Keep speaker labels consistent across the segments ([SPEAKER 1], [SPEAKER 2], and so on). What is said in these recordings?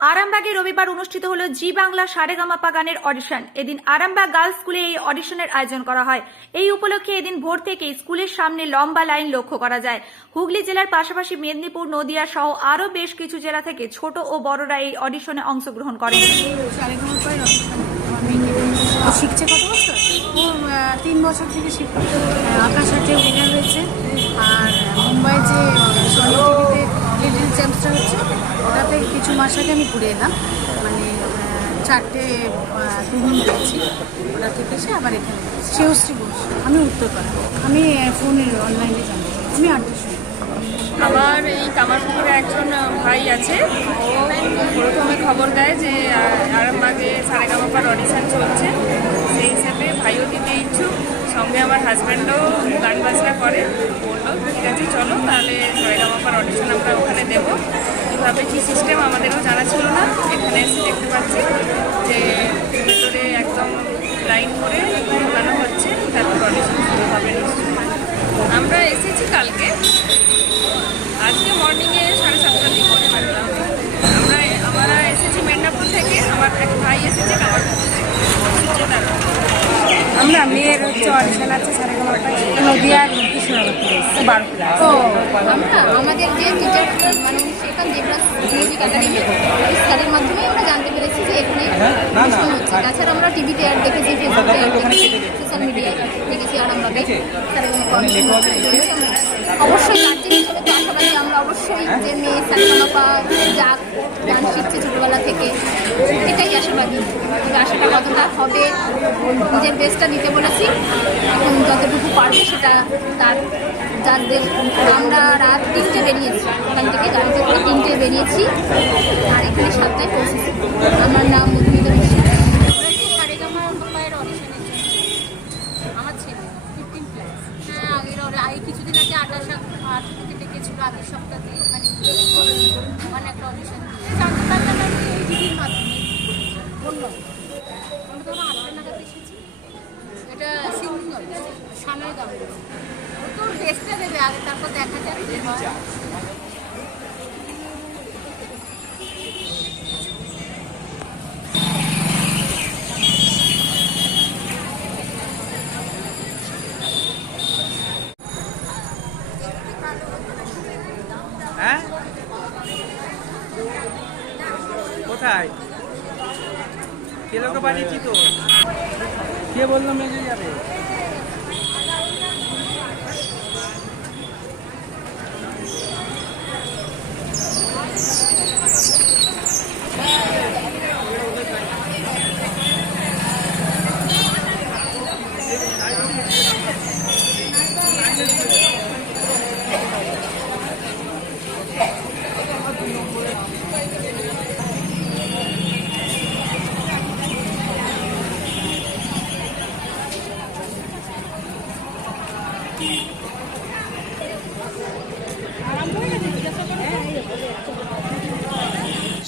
[SPEAKER 1] আরামবাগে রবিবার অনুষ্ঠিত হলো জি বাংলা সারেগামাপা গানের অডিশন। এদিন আরামবাগ গার্লস স্কুলে এই অডিশনের আয়োজন করা হয়। এই উপলক্ষে এদিন ভোর থেকে স্কুলের সামনে লম্বা লাইন লক্ষ্য করা যায়। হুগলি জেলার পাশাপাশি মেদিনীপুর নদিয়া সহ আরও বেশ কিছু জেলা থেকে ছোট ও বড়রা এই অডিশনে অংশগ্রহণ
[SPEAKER 2] ও শিখছে তিন বছর থেকে শিখছে। আহ, আঁকা সাথে হয়েছে আর মুম্বাই যে চ্যাম্পসটা হচ্ছে ওটাতে কিছু মাস আগে আমি ঘুরে এলাম। মানে চারটে টুর্নি পেয়েছি। ওটা থেকে এসে আবার এখানে। সেহশ্রী ঘোষ। আমি উত্তরপাড়া। আমি ফোনে ফোনের অনলাইনে জানি। আমি শুনি।
[SPEAKER 3] আমার এই কামারপুকুরে একজন ভাই আছে। ও খবর দেয় যে আরামবাগে সারেগামাপার অডিশন চলছে। সেই হিসেবে ভাইও দিতে ইচ্ছুক, সঙ্গে আমার হাজব্যান্ডও গান বাজনা করে। বলল, ঠিক আছে, চলো, তাহলে সারেগামাপার অডিশন আমরা ওখানে দেবো। কীভাবে কী সিস্টেম আমাদেরও জানা ছিল না। এখানে এসে দেখতে পাচ্ছি যে, ভিতরে একদম লাইন করে ঢোকানো হচ্ছে, তারপর অডিশন শুরু হবে আমরা এসেছি কালকে আজকে মর্নিংয়ে সাড়ে সাতটার দিকে আমরা আমরা এসেছি মেদিনীপুর থেকে আমার এক ভাই এসেছে কামারপুর থেকে সূর্যনারায়ণ।
[SPEAKER 2] আমরা মেয়ের হচ্ছে অডিশন আছে সারেগামাপায় নদিয়ার কৃষ্ণনগর বারো ক্লাস।
[SPEAKER 4] আমরা আমাদের যে টিচার মানে শেখান মিউজিক একাডেমি স্যারের মাধ্যমে আমরা জানতে পেরেছি যে এখানে অনুষ্ঠান হচ্ছে। তাছাড়া আমরা টিভিতে অ্যাড দেখেছি ফেসবুকে অ্যাড দেখেছি সোশ্যাল মিডিয়ায় দেখেছি। আর আমরা অবশ্যই গার্জেন হিসেবে তো আশাবাদী আমরা অবশ্যই যে মেয়ে সারেগামাপা যাক গান শিখছে ছোটোবেলা থেকে। আশাবাদী আশাটা কতটা হবে, নিজের বেস্টটা দিতে বলেছি। এখন যতটুকু পারবে সেটা তার যাদের আমরা রাত তিনটে বেরিয়েছি। ওখান থেকে গাড়িতে করে তিনটে বেরিয়েছি। আর এখানে সাতটায় পৌঁছেছি। আমার নাম মধুমিতা বিশ্বাস।
[SPEAKER 5] হ্যাঁ কিছুদিন আগে আঠাশ আট থেকে ডেকেছিল আগের সপ্তাহে ওখানে। ওখানে একটা অডিশন জানতে পারলাম আর কি এই টিভির মাধ্যমে বলল আমরা তখন আটটা নাগাদ এসেছি এটা সিঙ্গিং অডিশন সামনে গান ও তো টেস্টটা আগে তারপর দেখা যাবে
[SPEAKER 6] হ্যাঁ। কোথায়? কে লোকে পাঠিয়েছি তো কে বলল মেজে যাবে?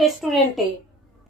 [SPEAKER 7] রেস্টুরেন্টে